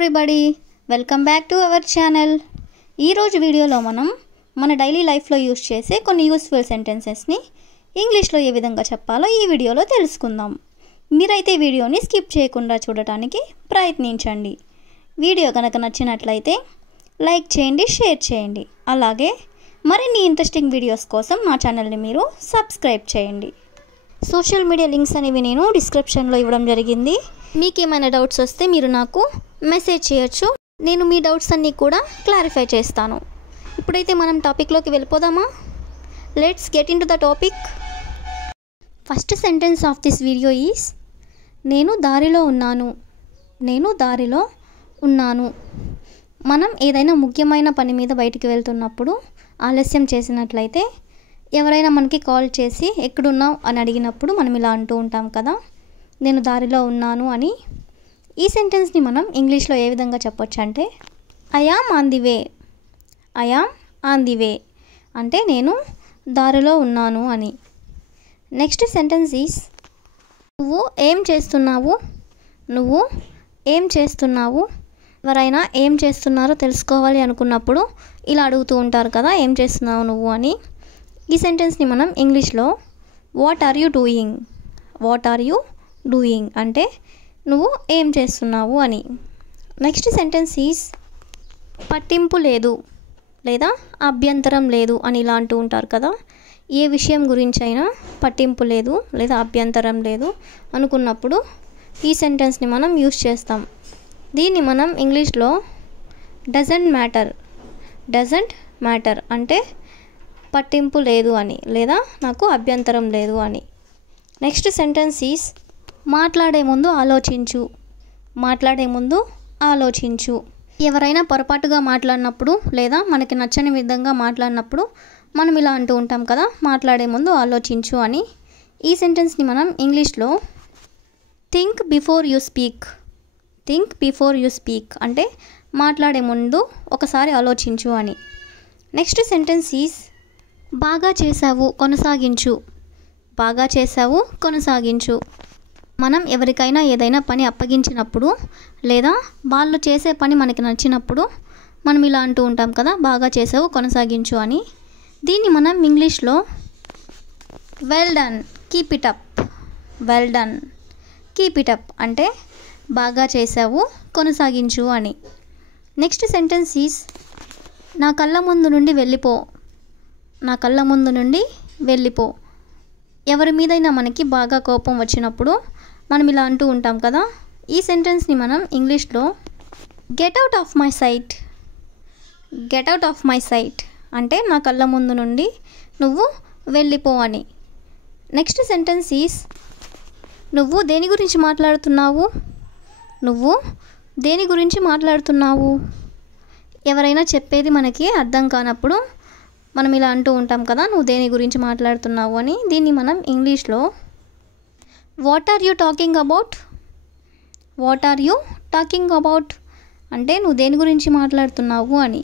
Everybody, welcome back to our channel. ఈరోజు వీడియోలో మనం మన డైలీ లైఫ్లో యూజ్ చేసే కొన్ని యూస్ఫుల్ సెంటెన్సెస్ని ఇంగ్లీష్లో ఏ విధంగా చెప్పాలో ఈ వీడియోలో తెలుసుకుందాం. మీరైతే వీడియోని స్కిప్ చేయకుండా చూడటానికి ప్రయత్నించండి. వీడియో కనుక నచ్చినట్లయితే లైక్ చేయండి, షేర్ చేయండి. అలాగే మరిన్ని ఇంట్రెస్టింగ్ వీడియోస్ కోసం నా ఛానల్ని మీరు సబ్స్క్రైబ్ చేయండి. సోషల్ మీడియా లింక్స్ అనేవి నేను డిస్క్రిప్షన్లో ఇవ్వడం జరిగింది. మీకేమైనా డౌట్స్ వస్తే మీరు నాకు మెసేజ్ చేయొచ్చు. నేను మీ డౌట్స్ అన్నీ కూడా క్లారిఫై చేస్తాను. ఇప్పుడైతే మనం టాపిక్లోకి వెళ్ళిపోదామా? Let's get in to the topic. First sentence of this video is నేను దారిలో ఉన్నాను. నేను దారిలో ఉన్నాను. మనం ఏదైనా ముఖ్యమైన పని మీద బయటికి వెళ్తున్నప్పుడు ఆలస్యం చేసినట్లయితే ఎవరైనా మనకి కాల్ చేసి ఎక్కడున్నావు అని అడిగినప్పుడు మనం ఇలా అంటూ ఉంటాం కదా, నేను దారిలో ఉన్నాను అని. ఈ సెంటెన్స్ని మనం ఇంగ్లీష్లో ఏ విధంగా చెప్పొచ్చు అంటే I am on the way. I am on the way అంటే నేను దారిలో ఉన్నాను అని. నెక్స్ట్ సెంటెన్స్ ఈజ్ నువ్వు ఏం చేస్తున్నావు. నువ్వు ఏం చేస్తున్నావు. ఎవరైనా ఏం చేస్తున్నారో తెలుసుకోవాలి అనుకున్నప్పుడు ఇలా అడుగుతూ ఉంటారు కదా, ఏం చేస్తున్నావు నువ్వు అని. ఈ సెంటెన్స్ని మనం ఇంగ్లీష్లో what are you doing. What are you doing అంటే నువ్వు ఏం చేస్తున్నావు అని. నెక్స్ట్ సెంటెన్స్ ఈజ్ పట్టింపు లేదు లేదా అభ్యంతరం లేదు అని ఇలా అంటూ ఉంటారు కదా. ఏ విషయం గురించి అయినా పట్టింపు లేదు లేదా అభ్యంతరం లేదు అనుకున్నప్పుడు ఈ సెంటెన్స్ని మనం యూస్ చేస్తాం. దీన్ని మనం ఇంగ్లీష్లో డజంట్ మ్యాటర్. డజంట్ మ్యాటర్ అంటే పట్టింపు లేదు అని లేదా నాకు అభ్యంతరం లేదు అని. నెక్స్ట్ సెంటెన్స్ ఈజ్ మాట్లాడే ముందు ఆలోచించు. మాట్లాడే ముందు ఆలోచించు. ఎవరైనా పొరపాటుగా మాట్లాడినప్పుడు లేదా మనకి నచ్చని విధంగా మాట్లాడినప్పుడు మనం ఇలా అంటూ ఉంటాం కదా, మాట్లాడే ముందు ఆలోచించు అని. ఈ సెంటెన్స్ని మనం ఇంగ్లీష్లో think before you speak. Think before you speak అంటే మాట్లాడే ముందు ఒకసారి ఆలోచించు అని. నెక్స్ట్ సెంటెన్స్ ఈజ్ బాగా చేసావు, కొనసాగించు. బాగా చేసావు, కొనసాగించు. మనం ఎవరికైనా ఏదైనా పని అప్పగించినప్పుడు లేదా వాళ్ళు చేసే పని మనకి నచ్చినప్పుడు మనం ఇలా అంటూ ఉంటాం కదా, బాగా చేసావు, కొనసాగించు అని. దీన్ని మనం ఇంగ్లీష్లో well done, keep it up. Well done, keep it up అంటే బాగా చేసావు, కొనసాగించు అని. నెక్స్ట్ సెంటెన్స్ ఈజ్ నా కళ్ళ ముందు నుండి వెళ్ళిపో. నా కళ్ళ ముందు నుండి వెళ్ళిపో. ఎవరి మీదైనా మనకి బాగా కోపం వచ్చినప్పుడు మనం ఇలా అంటూ ఉంటాం కదా. ఈ సెంటెన్స్ని మనం ఇంగ్లీష్లో get out of my sight. Get out of my sight అంటే నా కళ్ళ ముందు నుండి నువ్వు వెళ్ళిపో అని. నెక్స్ట్ సెంటెన్స్ ఈజ్ నువ్వు దేని గురించి మాట్లాడుతున్నావు. నువ్వు దేని గురించి మాట్లాడుతున్నావు. ఎవరైనా చెప్పేది మనకి అర్థం కానప్పుడు మనం ఇలా అంటూ ఉంటాం కదా, నువ్వు దేని గురించి మాట్లాడుతున్నావు అని. దీన్ని మనం ఇంగ్లీష్లో what are you talking about. What are you talking about అంటే నువ్వు దేని గురించి మాట్లాడుతున్నావు అని.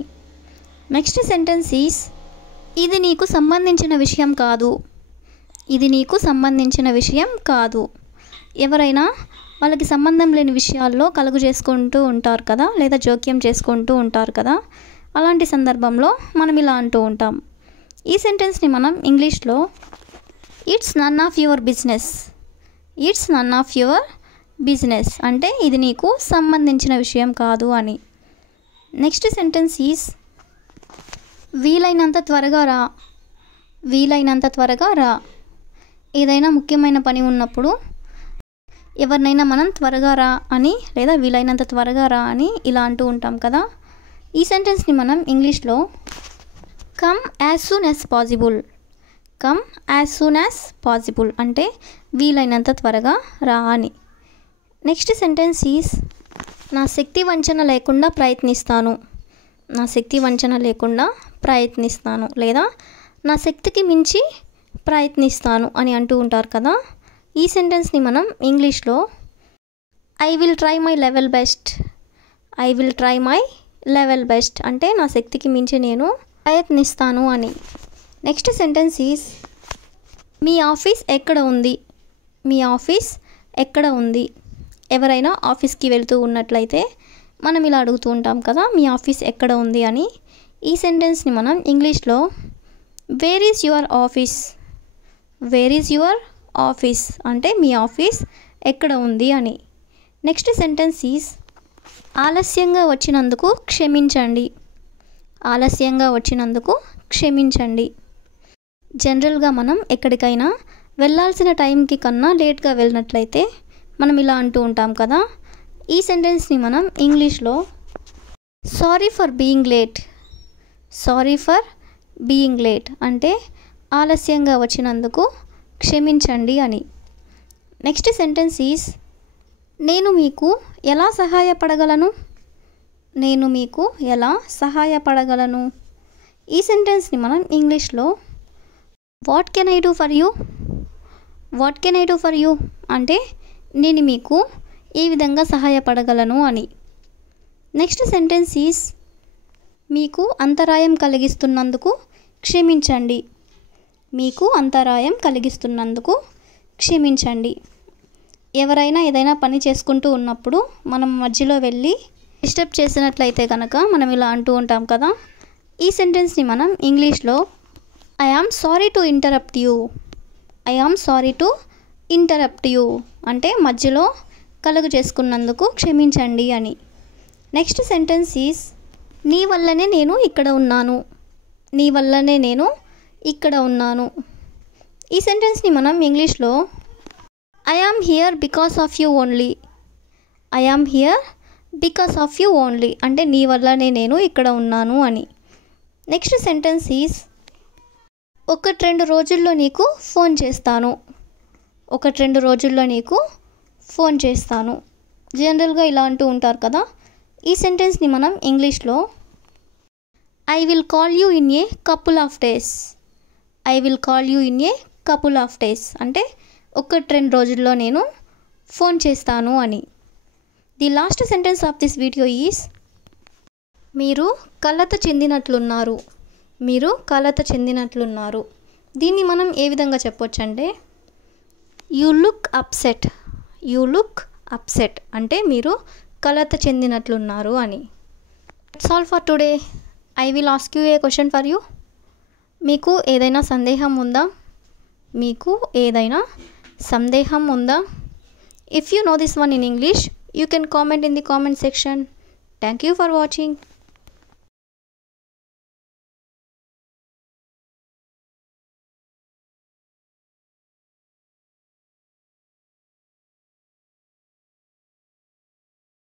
నెక్స్ట్ సెంటెన్స్ ఈజ్ ఇది నీకు సంబంధించిన విషయం కాదు. ఇది నీకు సంబంధించిన విషయం కాదు. ఎవరైనా వాళ్ళకి సంబంధం లేని విషయాల్లో కలుగు చేసుకుంటూ ఉంటారు కదా, లేదా జోక్యం చేసుకుంటూ ఉంటారు కదా, అలాంటి సందర్భంలో మనం ఇలా అంటూ ఉంటాం. ఈ సెంటెన్స్ని మనం ఇంగ్లీష్లో it's none of your business. It's none of your business అంటే ఇది నీకు సంబంధించిన విషయం కాదు అని. నెక్స్ట్ సెంటెన్స్ ఈజ్ వీలైనంత త్వరగా రా. వీలైనంత త్వరగా రా. ఏదైనా ముఖ్యమైన పని ఉన్నప్పుడు ఎవరినైనా మనం త్వరగా రా అని లేదా వీలైనంత త్వరగా రా అని ఇలా అంటూ ఉంటాం కదా. ఈ సెంటెన్స్ని మనం ఇంగ్లీష్లో come as soon as possible. Come as soon as possible అంటే వీలైనంత త్వరగా రా అని. నెక్స్ట్ సెంటెన్స్ ఈజ్ నా శక్తి వంచన లేకుండా ప్రయత్నిస్తాను. నా శక్తి వంచన లేకుండా ప్రయత్నిస్తాను లేదా నా శక్తికి మించి ప్రయత్నిస్తాను అని అంటూ ఉంటారు కదా. ఈ సెంటెన్స్ని మనం ఇంగ్లీష్లో I will try my level best. I will try my level best అంటే నా శక్తికి మించి నేను ప్రయత్నిస్తాను అని. Next sentence is me office ఎక్కడ ఉంది. మీ ఆఫీస్ ఎక్కడ ఉంది. ఎవరైనా ఆఫీస్కి వెళ్తూ ఉన్నట్లయితే మనం ఇలా అడుగుతూ ఉంటాం కదా, మీ ఆఫీస్ ఎక్కడ ఉంది అని. ఈ సెంటెన్స్ని మనం ఇంగ్లీష్లో where is your office, where is your office అంటే మీ ఆఫీస్ ఎక్కడ ఉంది అని. నెక్స్ట్ సెంటెన్స్ ఈజ్ ఆలస్యంగా వచ్చినందుకు క్షమించండి, ఆలస్యంగా వచ్చినందుకు క్షమించండి. జనరల్గా మనం ఎక్కడికైనా వెళ్ళాల్సిన టైంకి కన్నా లేట్గా వెళ్ళినట్లయితే మనం ఇలా అంటూ ఉంటాం కదా. ఈ సెంటెన్స్ని మనం ఇంగ్లీష్లో sorry for being late, sorry for being late అంటే ఆలస్యంగా వచ్చినందుకు క్షమించండి అని. నెక్స్ట్ సెంటెన్స్ ఈజ్ నేను మీకు ఎలా సహాయపడగలను, నేను మీకు ఎలా సహాయపడగలను. ఈ సెంటెన్స్ని మనం ఇంగ్లీష్లో what can I do for you, what can I do for you అంటే నేను మీకు ఈ విధంగా సహాయపడగలను అని. నెక్స్ట్ సెంటెన్స్ ఈజ్ మీకు అంతరాయం కలిగిస్తున్నందుకు క్షమించండి, మీకు అంతరాయం కలిగిస్తున్నందుకు క్షమించండి. ఎవరైనా ఏదైనా పని చేసుకుంటూ ఉన్నప్పుడు మనం మధ్యలో వెళ్ళి డిస్టర్బ్ చేసినట్లయితే కనుక మనం ఇలా అంటూ ఉంటాం కదా. ఈ సెంటెన్స్ని మనం ఇంగ్లీష్లో I am sorry to interrupt you, I am sorry to interrupt you అంటే మధ్యలో కలుగు చేసుకున్నందుకు క్షమించండి అని. నెక్స్ట్ సెంటెన్స్ ఈజ్ నీ వల్లనే నేను ఇక్కడ ఉన్నాను, నీ వల్లనే నేను ఇక్కడ ఉన్నాను. ఈ సెంటెన్స్ని మనం ఇంగ్లీష్లో I am here because of you only, I am here because of you only అంటే నీ వల్లనే నేను ఇక్కడ ఉన్నాను అని. నెక్స్ట్ సెంటెన్స్ ఈజ్ 1-2 రోజుల్లో నీకు ఫోన్ చేస్తాను, 1-2 రోజుల్లో నీకు ఫోన్ చేస్తాను. జనరల్గా ఇలా అంటూ ఉంటారు కదా. ఈ సెంటెన్స్ని మనం ఇంగ్లీష్లో I will call you in a couple of days, I will call you in a couple of days అంటే 1-2 రోజుల్లో నేను ఫోన్ చేస్తాను అని. The last sentence of this video is మీరు కలత చెందినట్లున్నారు, మీరు కలత చెందినట్లున్నారు. దీన్ని మనం ఏ విధంగా చెప్పొచ్చు అంటే you look upset, you look upset అంటే మీరు కలత చెందినట్లున్నారు అని. That's all for today. I will ask you A question for you. మీకు ఏదైనా సందేహం ఉందా, మీకు ఏదైనా సందేహం ఉందా? If you know this one in English, you can comment in the comment section. Thank you for watching.